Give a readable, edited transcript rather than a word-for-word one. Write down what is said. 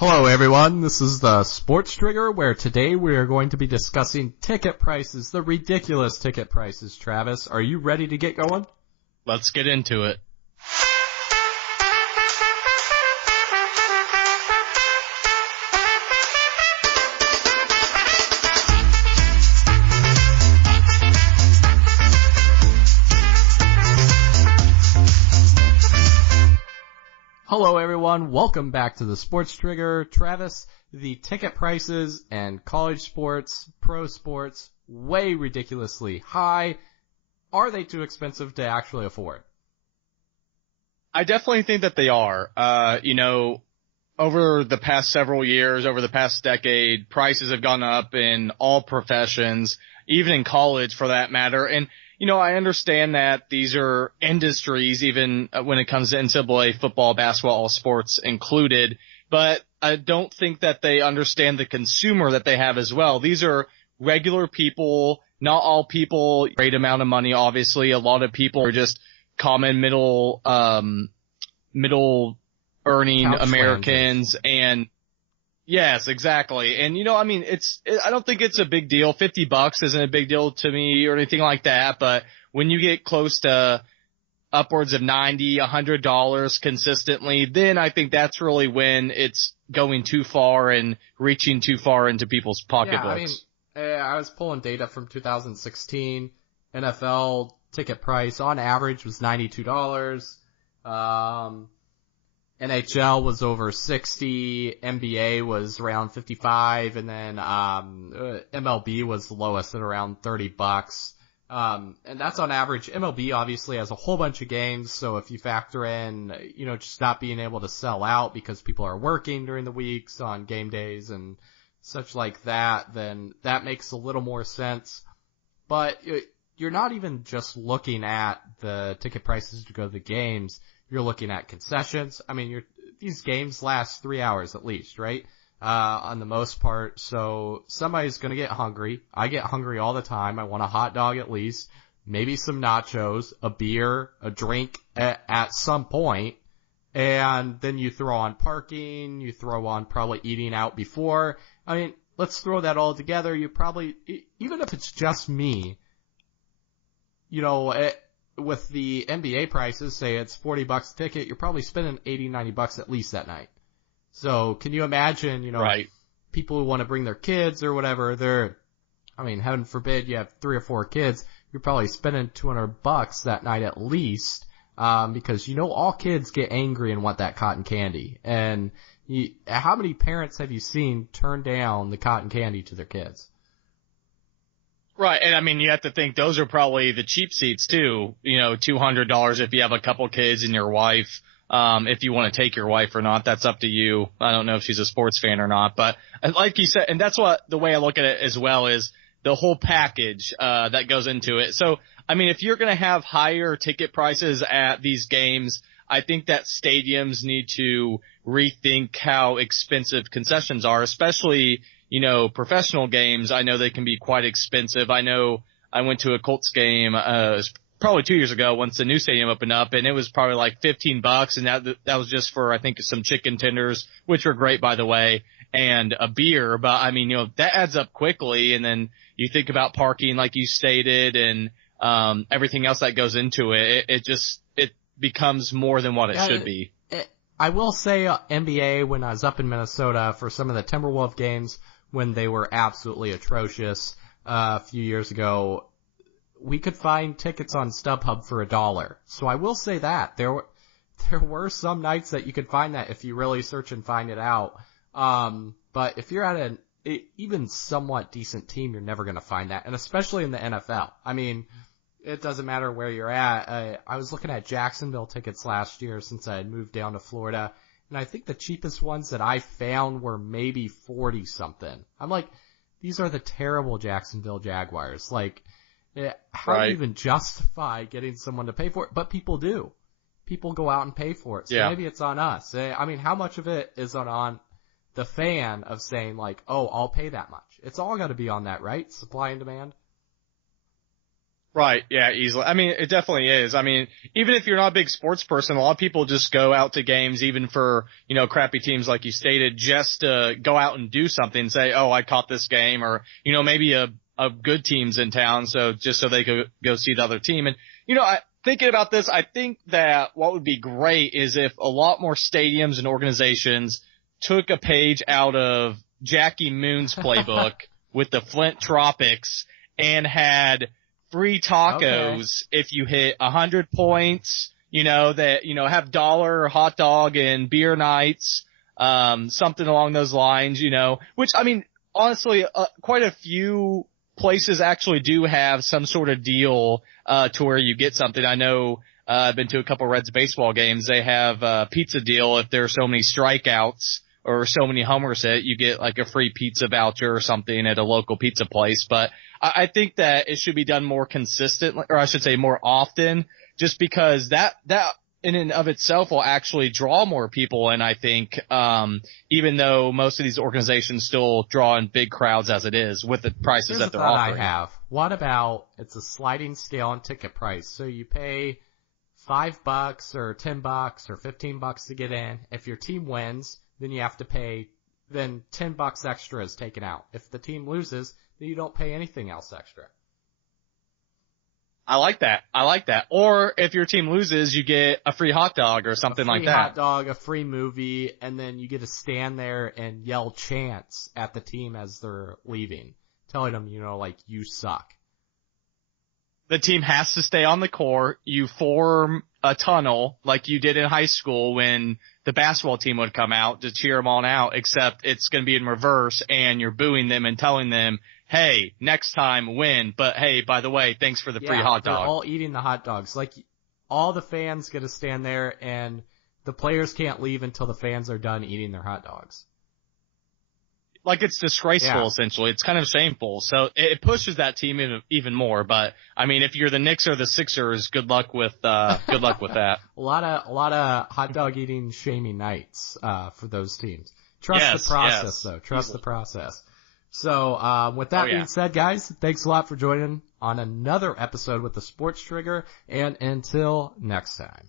Hello everyone, this is the Sports Trigger, where today we are going to be discussing ticket prices, the ridiculous ticket prices. Travis, are you ready to get going? Let's get into it. Hello everyone, welcome back to the Sports Trigger. Travis, the ticket prices and college sports, pro sports, way ridiculously high. Are they too expensive to actually afford? I definitely think that they are. Over the past several years, over the past decade, prices have gone up in all professions, even in college for that matter. And I understand that these are industries, even when it comes to NCAA football, basketball, all sports included, but I don't think that they understand the consumer that they have as well. These are regular people, not all people, great amount of money, obviously. A lot of people are just common middle earning Couch Americans, and yes, exactly. And I don't think it's a big deal. $50 isn't a big deal to me or anything like that. But when you get close to upwards of $90, $100 consistently, then I think that's really when it's going too far and reaching too far into people's pocketbooks. I was pulling data from 2016. NFL ticket price on average was $92. NHL was over 60, NBA was around 55, and then MLB was the lowest at around $30. And that's on average. MLB obviously has a whole bunch of games, so if you factor in, just not being able to sell out because people are working during the weeks on game days and such like that, then that makes a little more sense. But you're not even just looking at the ticket prices to go to the games. You're looking at concessions. These games last 3 hours at least, right? On the most part. So somebody's going to get hungry. I get hungry all the time. I want a hot dog at least, maybe some nachos, a beer, a drink at some point. And then you throw on parking, you throw on probably eating out before. Let's throw that all together. You probably, even if it's just me, with the NBA prices, say it's $40 a ticket, you're probably spending $80, $90 at least that night. So can you imagine, right, people who want to bring their kids or whatever, heaven forbid you have 3 or 4 kids, you're probably spending $200 that night at least, because all kids get angry and want that cotton candy. And how many parents have you seen turn down the cotton candy to their kids? Right, and you have to think those are probably the cheap seats too. $200 if you have a couple kids and your wife. If you want to take your wife or not, that's up to you. I don't know if she's a sports fan or not, but like you said, and that's what the way I look at it as well is the whole package that goes into it. So, if you're going to have higher ticket prices at these games, I think that stadiums need to rethink how expensive concessions are, especially professional games. I know they can be quite expensive. I know I went to a Colts game, it was probably 2 years ago once the new stadium opened up, and it was probably like $15, and that was just for, I think, some chicken tenders, which were great, by the way, and a beer. But that adds up quickly. And then you think about parking, like you stated, and everything else that goes into it. It becomes more than what it should be. I will say NBA, when I was up in Minnesota for some of the Timberwolf games, when they were absolutely atrocious a few years ago, we could find tickets on StubHub for $1. So I will say that there were some nights that you could find that if you really search and find it out. But if you're at an even somewhat decent team, you're never going to find that, and especially in the NFL. It doesn't matter where you're at. I was looking at Jacksonville tickets last year since I had moved down to Florida, and I think the cheapest ones that I found were maybe 40 something. I'm like, these are the terrible Jacksonville Jaguars. How do you even justify getting someone to pay for it? But people do. People go out and pay for it. So maybe it's on us. How much of it is on the fan of saying oh, I'll pay that much? It's all got to be on that, right? Supply and demand. Right, yeah, easily. I mean, it definitely is. I mean, even if you're not a big sports person, a lot of people just go out to games even for, crappy teams like you stated, just to go out and do something and say, oh, I caught this game, or, maybe a good team's in town, so just so they could go see the other team. And, thinking about this, I think that what would be great is if a lot more stadiums and organizations took a page out of Jackie Moon's playbook with the Flint Tropics and had free tacos if you hit 100 points, have dollar hot dog and beer nights, something along those lines, which, I mean, honestly, quite a few places actually do have some sort of deal, to where you get something. I know, I've been to a couple Reds baseball games. They have a pizza deal. If there are so many strikeouts or so many homers hit, you get like a free pizza voucher or something at a local pizza place. But I think that it should be done more consistently, or I should say more often, just because that in and of itself will actually draw more people. And I think, even though most of these organizations still draw in big crowds as it is with the prices that they're offering. I have. What about, it's a sliding scale on ticket price. So you pay $5 or $10 or $15 to get in. If your team wins, then you have to pay, then $10 extra is taken out. If the team loses, then you don't pay anything else extra. I like that. Or if your team loses, you get a free hot dog or something like that. A free hot dog, a free movie, and then you get to stand there and yell chants at the team as they're leaving, telling them, you suck. The team has to stay on the court. You form a tunnel like you did in high school when the basketball team would come out to cheer them on out, except it's going to be in reverse and you're booing them and telling them, hey, next time win, but hey, by the way, thanks for the free hot dog. They're all eating the hot dogs. Like, all the fans get to stand there and the players can't leave until the fans are done eating their hot dogs. Like, it's disgraceful, essentially. It's kind of shameful. So it pushes that team even more. But I mean, if you're the Knicks or the Sixers, good luck with that. a lot of hot dog eating shaming nights for those teams. Trust the process, though. Trust the process. So with that being said, guys, thanks a lot for joining on another episode with the Sports Trigger, and until next time.